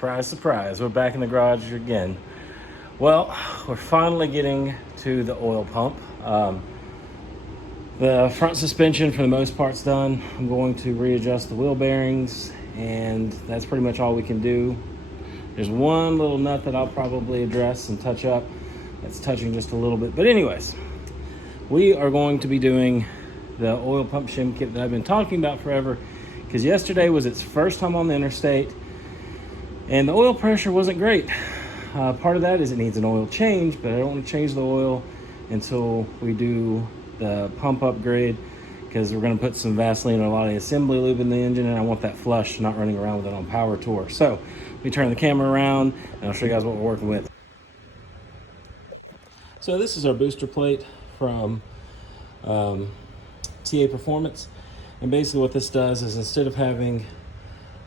Surprise, surprise, we're back in the garage again. Well, we're finally getting to the oil pump. The front suspension for the most part's done. I'm going to readjust the wheel bearings, and that's pretty much all we can do. There's one little nut that I'll probably address and touch up. That's touching just a little bit. But anyways, we are going to be doing the oil pump shim kit that I've been talking about forever, because yesterday was its first time on the interstate, and the oil pressure wasn't great. Part of that is it needs an oil change, but I don't want to change the oil until we do the pump upgrade, because we're going to put some Vaseline and a lot of assembly lube in the engine, and I want that flush, not running around with it on power tour. So let me turn the camera around and I'll show you guys what we're working with. So this is our booster plate from TA Performance, and basically what this does is, instead of having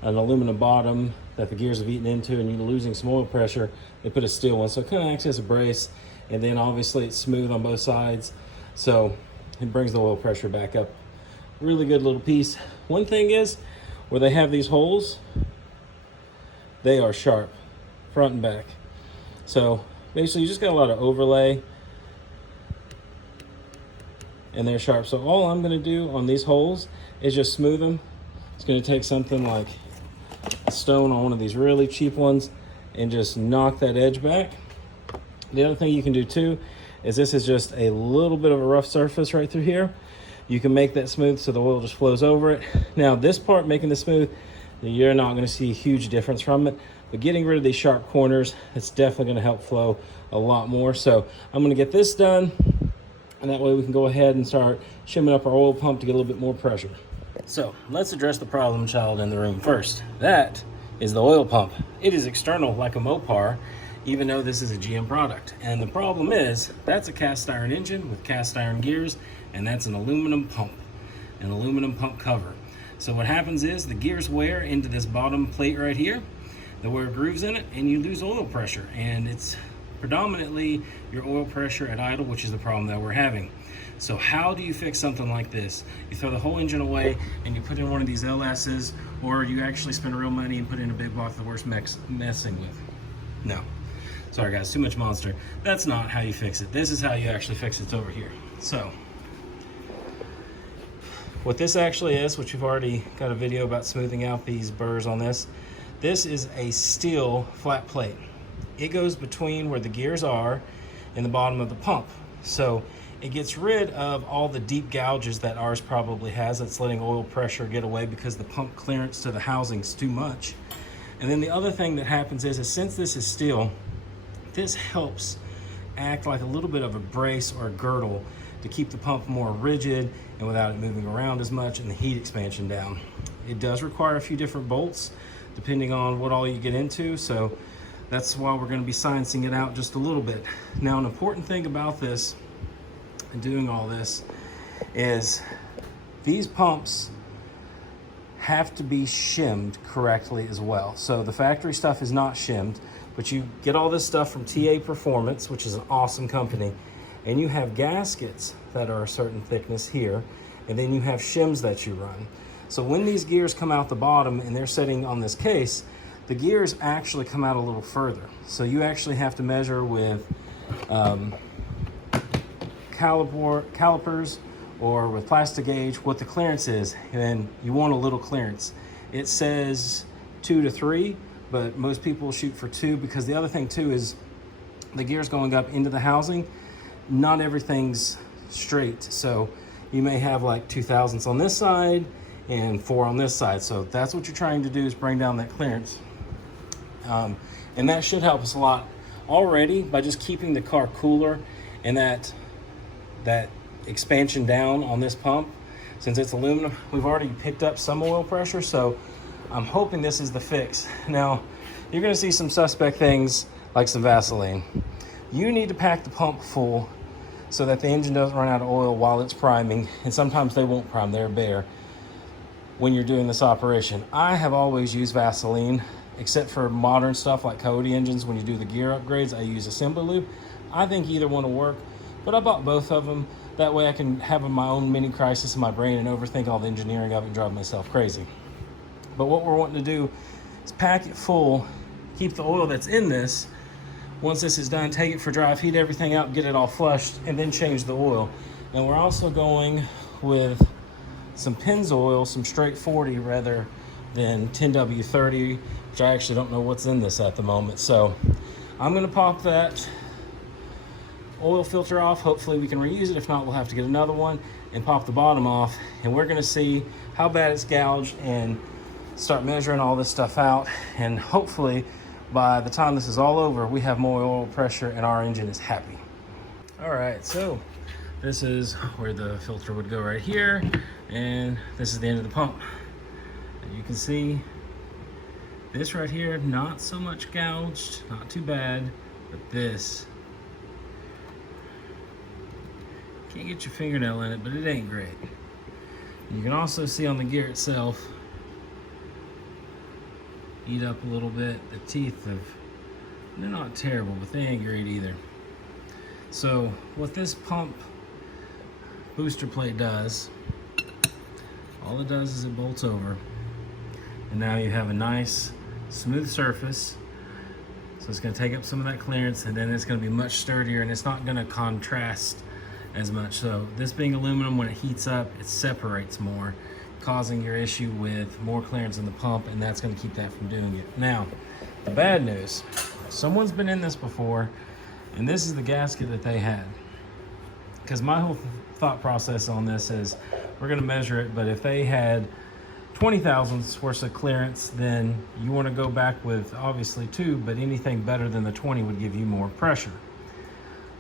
an aluminum bottom that the gears have eaten into and you're losing some oil pressure, they put a steel one, so it kind of acts as a brace, and then obviously it's smooth on both sides, so it brings the oil pressure back up. Really good little piece. One thing is, where they have these holes, they are sharp front and back, so basically you just got a lot of overlay and they're sharp. So all I'm going to do on these holes is just smooth them. It's going to take something like a stone on one of these really cheap ones and just knock that edge back. The other thing you can do too is, this is just a little bit of a rough surface right through here. You can make that smooth so the oil just flows over it. Now this part, making this smooth, you're not going to see a huge difference from it, but getting rid of these sharp corners, it's definitely going to help flow a lot more. So I'm going to get this done, and that way we can go ahead and start shimming up our oil pump to get a little bit more pressure. So let's address the problem child in the room first. That is the oil pump. It is external like a Mopar, even though this is a GM product. And the problem is, that's a cast iron engine with cast iron gears, and that's an aluminum pump cover. So what happens is, the gears wear into this bottom plate right here. They wear grooves in it, and you lose oil pressure. And it's predominantly your oil pressure at idle, which is the problem that we're having. So how do you fix something like this? You throw the whole engine away and you put in one of these LS's, or you actually spend real money and put in a big block that we're messing with? No. Sorry guys, too much monster. That's not how you fix it. This is how you actually fix it. It's over here. So what this actually is, which you've already got a video about smoothing out these burrs on this is a steel flat plate. It goes between where the gears are and the bottom of the pump. So it gets rid of all the deep gouges that ours probably has, that's letting oil pressure get away because the pump clearance to the housing is too much. And then the other thing that happens is since this is steel, this helps act like a little bit of a brace or a girdle to keep the pump more rigid and without it moving around as much, and the heat expansion down. It does require a few different bolts depending on what all you get into, so that's why we're going to be sciencing it out just a little bit. Now, an important thing about this and doing all this is, these pumps have to be shimmed correctly as well. So the factory stuff is not shimmed, but you get all this stuff from TA Performance, which is an awesome company, and you have gaskets that are a certain thickness here, and then you have shims that you run. So when these gears come out the bottom and they're sitting on this case, the gears actually come out a little further. So you actually have to measure with calipers or with plastic gauge what the clearance is, and you want a little clearance. It says 2 to 3, but most people shoot for 2, because the other thing too is, the gears going up into the housing, not everything's straight. So you may have like 2 thousandths on this side and 4 on this side. So that's what you're trying to do, is bring down that clearance. And that should help us a lot already by just keeping the car cooler, and that expansion down on this pump. Since it's aluminum, we've already picked up some oil pressure, so I'm hoping this is the fix. Now, you're gonna see some suspect things like some Vaseline. You need to pack the pump full so that the engine doesn't run out of oil while it's priming, and sometimes they won't prime, they're bare, when you're doing this operation. I have always used Vaseline, except for modern stuff like Coyote engines. When you do the gear upgrades, I use assembly lube. I think either one will work, but I bought both of them. That way I can have my own mini crisis in my brain and overthink all the engineering of it and drive myself crazy. But what we're wanting to do is pack it full keep the oil that's in this. Once this is done, take it for drive, heat everything out, get it all flushed, and then change the oil. And we're also going with some Pennzoil, some straight 40 rather than 10W30, which I actually don't know what's in this at the moment. So I'm gonna pop that oil filter off. Hopefully we can reuse it. If not, we'll have to get another one, and pop the bottom off. And we're gonna see how bad it's gouged and start measuring all this stuff out. And hopefully by the time this is all over, we have more oil pressure and our engine is happy. All right, so this is where the filter would go right here, and this is the end of the pump. And you can see this right here, not so much gouged, not too bad, but this, can't get your fingernail in it, but it ain't great. And you can also see on the gear itself, eat up a little bit. The teeth they're not terrible, but they ain't great either. So what this pump booster plate does, all it does is it bolts over, and now you have a nice smooth surface. So it's going to take up some of that clearance, and then it's going to be much sturdier, and it's not going to contrast as much. So this being aluminum, when it heats up, it separates more, causing your issue with more clearance in the pump, and that's going to keep that from doing it. Now, the bad news, someone's been in this before, and this is the gasket that they had. Because my whole thought process on this is, we're going to measure it, but if they had 20 thousandths worth of clearance, then you want to go back with obviously 2, but anything better than the 20 would give you more pressure.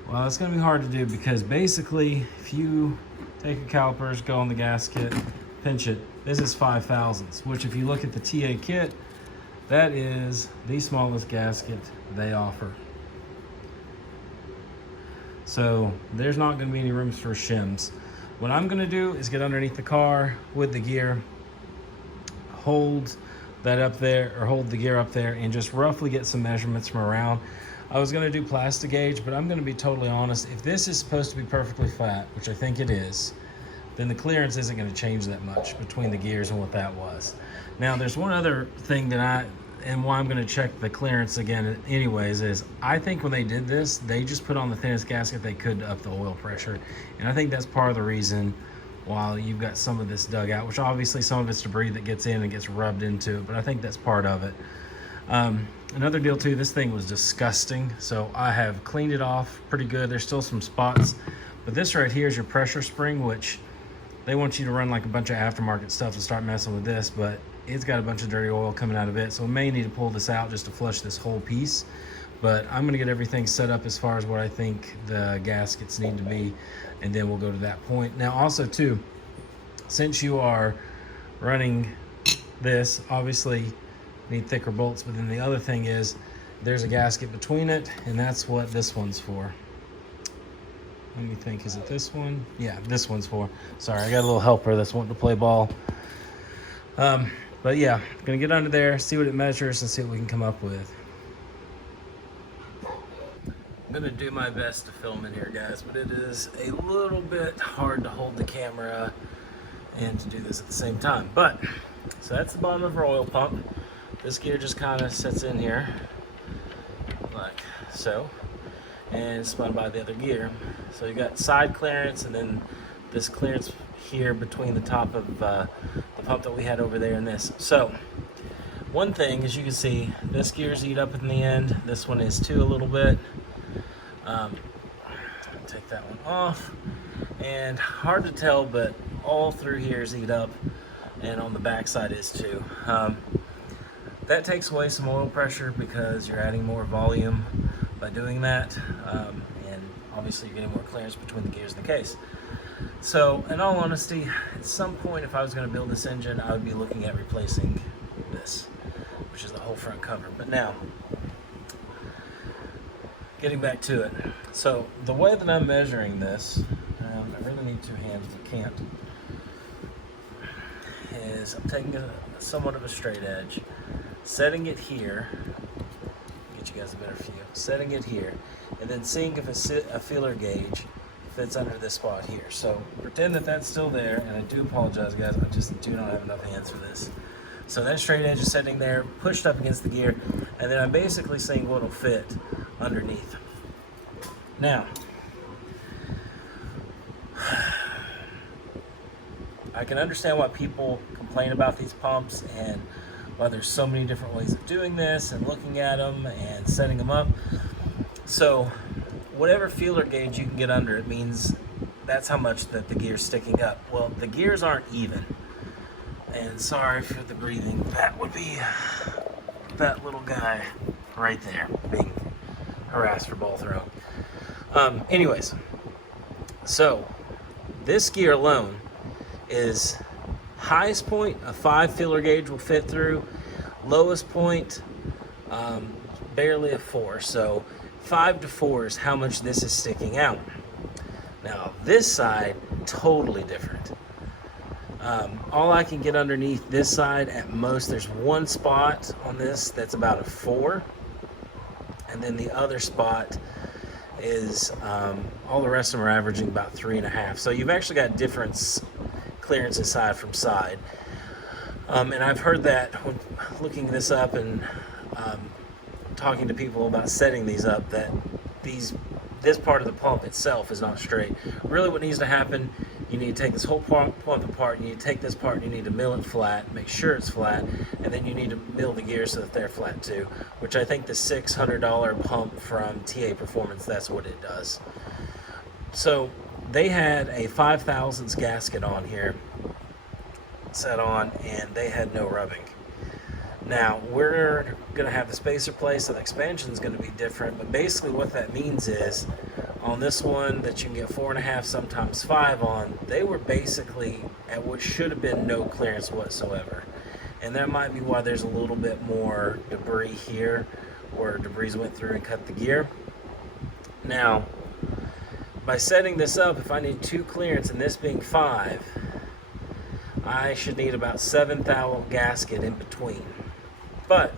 Well, it's going to be hard to do, because basically if you take a calipers, go on the gasket, pinch it, this is 5 thousandths, which if you look at the TA kit, that is the smallest gasket they offer. So there's not going to be any rooms for shims. What I'm going to do is get underneath the car with the gear, hold that up there, or hold the gear up there, and just roughly get some measurements from around. I was going to do plastic gauge, but I'm going to be totally honest. If this is supposed to be perfectly flat, which I think it is, then the clearance isn't going to change that much between the gears and what that was. Now, there's one other thing that and why I'm going to check the clearance again anyways, is I think when they did this, they just put on the thinnest gasket they could to up the oil pressure. And I think that's part of the reason why you've got some of this dug out, which obviously some of it's debris that gets in and gets rubbed into it, but I think that's part of it. Another deal too, this thing was disgusting, so I have cleaned it off pretty good. There's still some spots, but this right here is your pressure spring, which they want you to run like a bunch of aftermarket stuff to start messing with this, but it's got a bunch of dirty oil coming out of it, so we may need to pull this out just to flush this whole piece. But I'm gonna get everything set up as far as what I think the gaskets need to be, and then we'll go to that point. Now also too, since you are running this, obviously you need thicker bolts, but then the other thing is there's a gasket between it, and that's what this one's for. Let me think, is it this one? Yeah, this one's for. Sorry, I got a little helper that's wanting to play ball. But yeah, I'm gonna get under there, see what it measures, and see what we can come up with. I'm gonna do my best to film in here, guys, but it is a little bit hard to hold the camera and to do this at the same time. But, so that's the bottom of our oil pump. This gear just kind of sits in here, like so, and it's spun by the other gear. So you got side clearance, and then this clearance here between the top of the pump that we had over there and this. So one thing, as you can see, this gear's eat up in the end. This one is too a little bit. Take that one off, and hard to tell, but all through here is eat up, and on the back side is too. That takes away some oil pressure because you're adding more volume by doing that, and obviously you're getting more clearance between the gears in the case. So in all honesty, at some point if I was going to build this engine, I would be looking at replacing this, which is the whole front cover. But now, getting back to it. So the way that I'm measuring this, I really need 2 hands but can't, is I'm taking somewhat of a straight edge, setting it here, get you guys a better view, setting it here, and then seeing if a feeler gauge fits under this spot here. So pretend that that's still there, and I do apologize guys, I just do not have enough hands for this. So that straight edge is sitting there, pushed up against the gear, and then I'm basically seeing what'll fit underneath. Now, I can understand why people complain about these pumps and why there's so many different ways of doing this and looking at them and setting them up. So whatever feeler gauge you can get under it means that's how much that the gear's sticking up. Well, the gears aren't even. And sorry for the breathing. That would be that little guy right there being harassed for ball throwing. Anyways, so this gear alone is highest point a 5 feeler gauge will fit through, lowest point barely a 4. So 5 to 4 is how much this is sticking out. Now this side, totally different. All I can get underneath this side at most, there's one spot on this that's about a 4, and then the other spot is all the rest of them are averaging about 3.5. So you've actually got difference clearances side from side. And I've heard that when looking this up and talking to people about setting these up, that this part of the pump itself is not straight. Really what needs to happen, you need to take this whole pump apart, you need to take this part and you need to mill it flat, make sure it's flat, and then you need to mill the gears so that they're flat too, which I think the $600 pump from TA Performance, that's what it does. So they had a 5 thousandths gasket on here set on, and they had no rubbing. Now we're going to have the spacer place, so the expansion is going to be different, but basically what that means is on this one that you can get 4.5 sometimes 5 on, they were basically at what should have been no clearance whatsoever, and that might be why there's a little bit more debris here where debris went through and cut the gear. Now by setting this up, if I need 2 clearance and this being 5, I should need about 7 thou gasket in between. But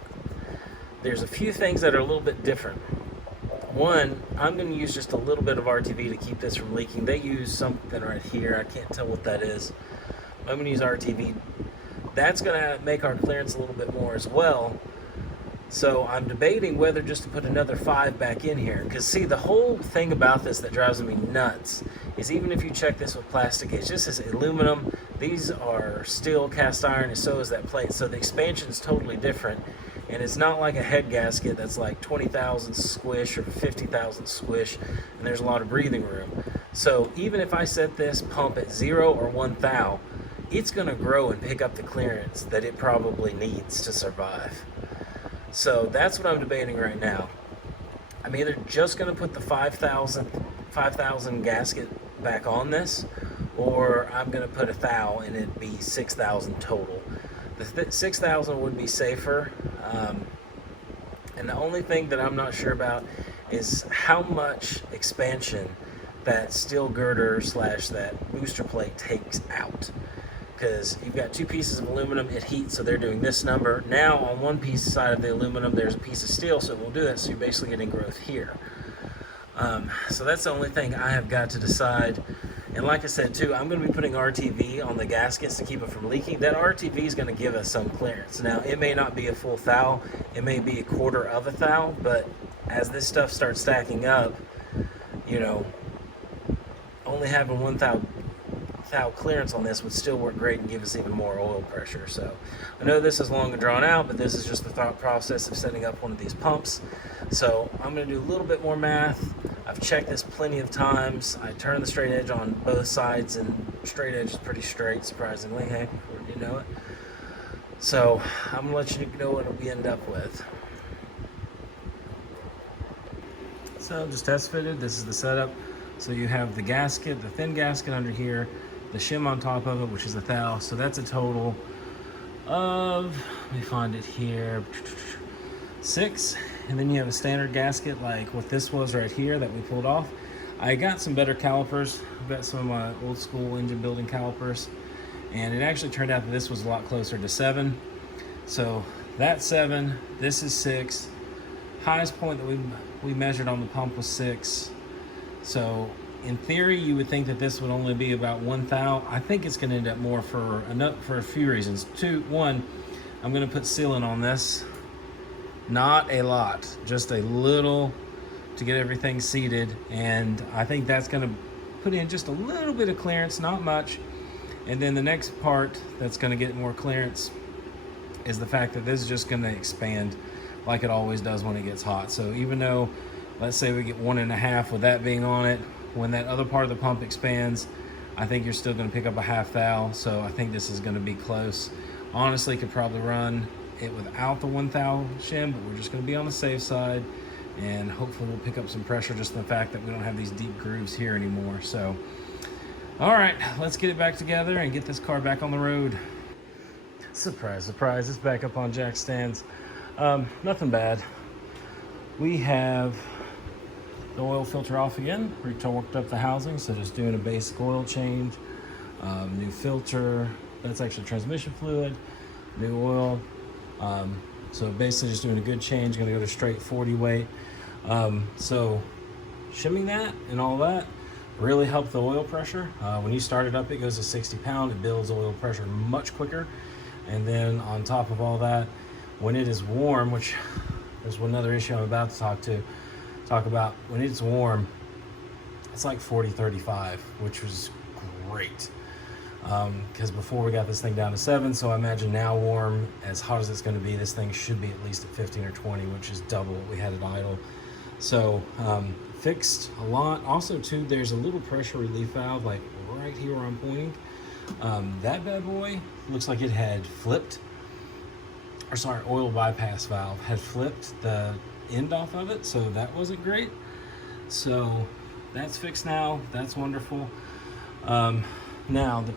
there's a few things that are a little bit different. One, I'm going to use just a little bit of RTV to keep this from leaking. They use something right here. I can't tell what that is. I'm going to use RTV. That's going to make our clearance a little bit more as well. So I'm debating whether just to put another 5 back in here. Because see, the whole thing about this that drives me nuts is even if you check this with plastic gauge, this is aluminum. These are steel cast iron, and so is that plate. So the expansion is totally different. And it's not like a head gasket that's like 20,000 squish or 50,000 squish, and there's a lot of breathing room. So even if I set this pump at 0 or 1 thou, it's going to grow and pick up the clearance that it probably needs to survive. So that's what I'm debating right now. I'm either just going to put the 5,000 gasket back on this, or I'm going to put 1 thou and it'd be 6,000 total. The 6,000 would be safer, and the only thing that I'm not sure about is how much expansion that steel girder / that booster plate takes out. Because you've got 2 pieces of aluminum, it heats, so they're doing this number. Now on one piece side of the aluminum, there's a piece of steel, so it will do that, so you're basically getting growth here. So that's the only thing I have got to decide. And like I said too, I'm going to be putting RTV on the gaskets to keep it from leaking. That RTV is going to give us some clearance. Now it may not be a full thou, it may be 1/4 of a thou, but as this stuff starts stacking up, you know, only having 1 thou clearance on this would still work great and give us even more oil pressure. So I know this is long and drawn out, but this is just the thought process of setting up one of these pumps. So I'm going to do a little bit more math. I've checked this plenty of times. I turn the straight edge on both sides, and straight edge is pretty straight, surprisingly. Hey, you know it. So I'm going to let you know what we end up with. So just test fitted. This is the setup. So you have the gasket, the thin gasket under here, the shim on top of it, which is 1 thou. So that's a total of, let me find it here, 6. And then you have a standard gasket like what this was right here that we pulled off. I got some better calipers. I've got some of my old school engine building calipers, and it actually turned out that this was a lot closer to 7. So that's 7, this is 6. Highest point that we measured on the pump was 6. So in theory, you would think that this would only be about 1 thou. I think it's going to end up more for a few reasons. 1, I'm gonna put sealant on this. Not a lot, just a little to get everything seated. And I think that's gonna put in just a little bit of clearance, not much. And then the next part that's gonna get more clearance is the fact that this is just gonna expand like it always does when it gets hot. So even though, let's say we get 1.5 with that being on it, when that other part of the pump expands, I think you're still gonna pick up a half thou. So I think this is gonna be close. Honestly, could probably run it without the 1 thou shim, but we're just gonna be on the safe side. And hopefully we'll pick up some pressure just in the fact that we don't have these deep grooves here anymore. So, all right, let's get it back together and get this car back on the road. Surprise, surprise, it's back up on jack stands. Nothing bad. We have the oil filter off again. Retorqued up the housing, so just doing a basic oil change. New filter, that's actually transmission fluid, new oil. So basically just doing a good change. Gonna go to straight 40 weight. So shimming that and all that really helped the oil pressure. When you start it up, it goes to 60 pound. It builds oil pressure much quicker. And then on top of all that, when it is warm, which there's another issue I'm about to talk about, when it's warm, it's like 40, 35, which was great. Because before we got this thing down to 7, so I imagine now warm, as hot as it's going to be, this thing should be at least at 15 or 20, which is double what we had at idle. So fixed a lot. Also too, there's a little pressure relief valve like right here where I'm pointing. That bad boy looks like it had flipped, or sorry, oil bypass valve had flipped the end off of it, so that wasn't great. So that's fixed now. That's wonderful. Now the